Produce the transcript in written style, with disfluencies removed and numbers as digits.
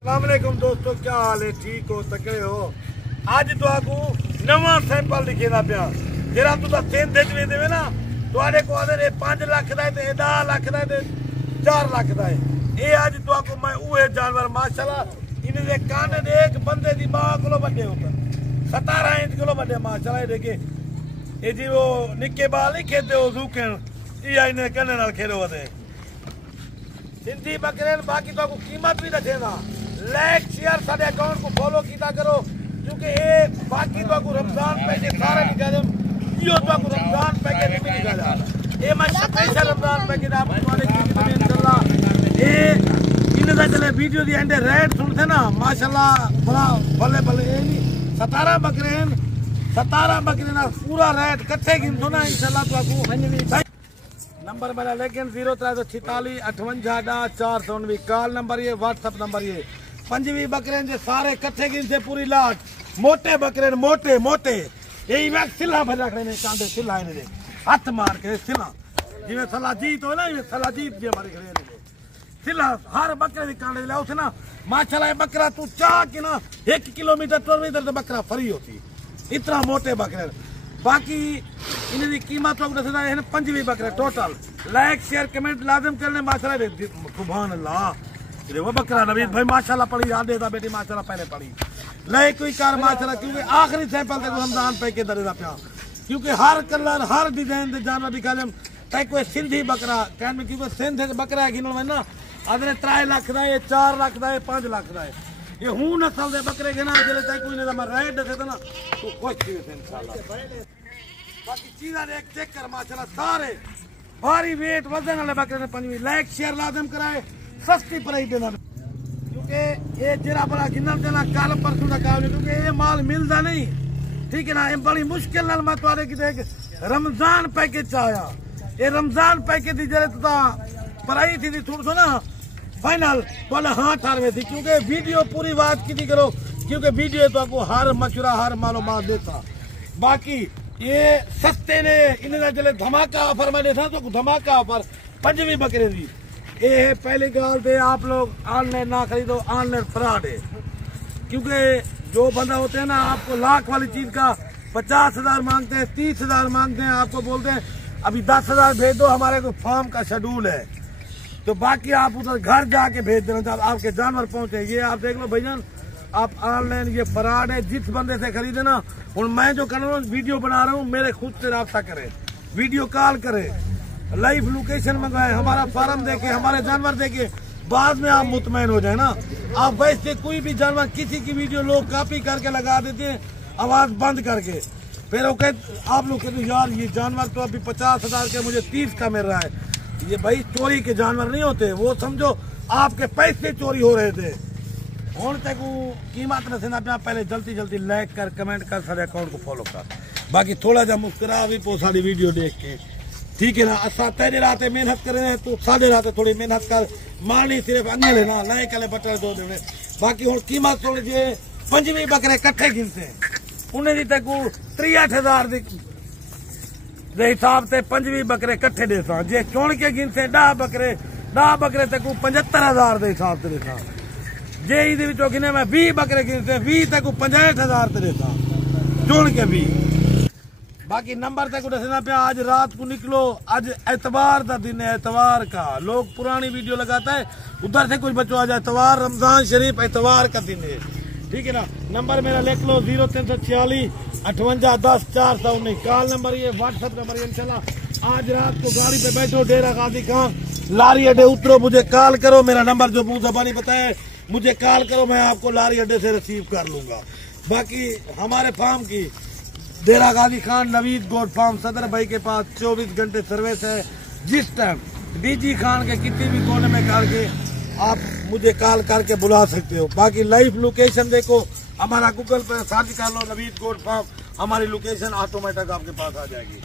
अस्सलामुअलैकुम दोस्तों, क्या हाल है? ठीक हो? तकड़े हो? आज तो आपको नवा सैंपल दिखेगा पिया जरा तुसा सेंध देवे ना तुहाडे को आदे 5 लाख दा ते 10 लाख दा ते 4 लाख दा ये आज तो आपको मैं उहे जानवर माशाल्लाह इने दे कान दे एक बंदे दी मां कोलो बड़े होता 17 इंच कोलो बड़े माशाल्लाह देखे ये जी वो निक्के बाल नहीं खेते हो सूखन ये इने कने नाल खेलो वदे सिंधी बकरे बाकी तो आपको कीमत भी दसेगा लाइक शेयर साडे अकाउंट को फॉलो कीता करो क्योंकि ये बाकी तो आपको रमजान पैके सारे निकाल यो तो आपको रमजान पैके नहीं निकाला ये मैं स्पेशल रमजान पैके आपको तुम्हारे की इंशाल्लाह ये इनका चले वीडियो दी एंड रेट सुनते ना माशाल्लाह बड़ा भले भले ये नहीं 17 बकरे हैं 17 बकरे ना पूरा रेट कट्ठे गिन दो ना इंशाल्लाह तो आपको नंबर मेरा लेकिन 0346 58 419 कॉल नंबर ये व्हाट्सएप नंबर ये 5 बकरे जे सारे कट्ठे गिन से पूरी लाट मोटे बकरे मोटे मोटे यही वक्त सिला भर रखने ने चांदे सिला ने दे हाथ मार के सिला जिवे सलाजीत हो ना ये सलाजीत जे हमारे खड़े ने सिला हर बकरे दी कांडे ले उसे ना माशाल्लाह बकरा तू चाह के ना 1 किलोमीटर 2 मीटर तो बकरा फ्री होती इतना मोटे बकरे बाकी इन्हें कीमत तो है 5 बकरे टोटल लाइक शेयर कमेंट लाजम करने माशाल्लाह सुभान अल्लाह वो बकरा नवीद भाई माशाल्लाह पड़ी याद देता बेटी माशाल्लाह पहले पड़ी लाइक कोई कार माशाल्लाह क्योंकि आखिरी सैंपल तक रमजान पे के दरे पिया क्योंकि हर कलर हर डिजाइन दे जानवर दिखा ले तक कोई सिंधी बकरा कहन में क्योंकि सिंध बकरा गिनो में ना अदरे 3 लाख दा 4 लाख दा 5 लाख दा ये हूं नस्ल दे बकरे के ना जले तक कोई ने रेट दे ना तो खुश थी इंशाल्लाह बाकी चीज़ा एक चेक कर माशाल्लाह सारे भारी वेट वजन वाले बकरे ने 5 लाइक शेयर लाजम कराए सस्ती प्राइस देना क्योंकि ये जरा बड़ा गिनल देना कल परसों का काम क्योंकि ये माल मिलता नहीं ठीक है ना ये बड़ी मुश्किल नाल मैं तुहाडे किते रमजान पैकेज आया ये रमजान पैकेज दी जरे तो प्राइस थी थोड़ा सा ना फाइनल बोले हाँ ठारवे थी क्योंकि वीडियो पूरी बात की करो क्योंकि वीडियो तो आपको हर मशवरा हर मालूमात देता बाकी ये सस्ते ने इन्हें चले धमाका ऑफर में देता तो धमाका ऑफर 5 बकरे दी ये है पहली गाल दे आप लोग ऑनलाइन ना खरीदो ऑनलाइन फ्रॉड है क्योंकि जो बंदा होते हैं ना आपको लाख वाली चीज का 50,000 मांगते हैं 30,000 मांगते हैं आपको बोलते हैं अभी 10,000 भेज दो हमारे को फार्म का शेड्यूल है तो बाकी आप उधर घर जाके भेज देना जब आपके जानवर पहुंचे ये आप देख लो भैया आप ऑनलाइन ये फ्रॉड है जिस बंदे से खरीदे ना और मैं जो कर रहा हूँ वीडियो बना रहा हूँ मेरे खुद से राब्ता करे वीडियो कॉल करे लाइव लोकेशन मंगवाए हमारा फार्म देखे हमारे जानवर देखे बाद में आप मुतमैन हो जाए ना आप वैसे कोई भी जानवर किसी की वीडियो लोग कॉपी करके लगा देते हैं आवाज बंद करके फिर वो कहते आप लोग कहते यार ये जानवर तो अभी 50,000 के मुझे 30 का मिल रहा है ये भाई चोरी के जानवर नहीं होते वो समझो आपके पैसे चोरी हो रहे थे हूं तक कीमत न थिंदा पिया पहले जल्दी जल्दी लाइक कर कमेंट कर सारे अकाउंट को फॉलो कर बाकी थोड़ा जा मुस्कुरा भी पो सारी वीडियो देख के ठीक है ना असा तेरे रात मेहनत करे तो साढ़े रात थोड़ी मेहनत कर मारनी सिर्फ अंगल है ना लाइक वाले बटन दो देने बाकी हूं कीमत थोड़ी जे 5 बकरे कट्ठे गिनते उन्हें दी तक 63,000 दे हिसाब से 5 बकरे कट्ठे देता जे चुन के गिनते 10 बकरे तक 75,000 के हिसाब से देता जे गिने में 20 बकरे गिनते 20 तक 65,000 से देता चुन के भी बाकी नंबर तक दसना पे आज रात को निकलो आज एतवार का दिन है एतवार का लोग पुरानी वीडियो लगाता है उधर से कुछ बच्चों आज एतवार रमजान शरीफ एतवार का दिन है ठीक है ना नंबर मेरा लिख लो 0346 58 10 419 कॉल नंबर ये व्हाट्सएप नंबर इंशाल्लाह आज रात को गाड़ी पे बैठो डेरा गाजी खां लारी अड्डे उतरो मुझे कॉल करो मेरा नंबर जो मुंह जबानी बताया मुझे कॉल करो मैं आपको लारी अड्डे से रिसीव कर लूंगा बाकी हमारे फार्म की डेरा गाजी खान नवीद गोड फार्म सदर भाई के पास 24 घंटे सर्विस है जिस टाइम डीजी खान के किसी भी कोने में करके आप मुझे कॉल करके बुला सकते हो बाकी लाइव लोकेशन देखो हमारा गूगल पे सर्च कर लो नवीद गोड फार्म हमारी लोकेशन ऑटोमेटिक आपके पास आ जाएगी।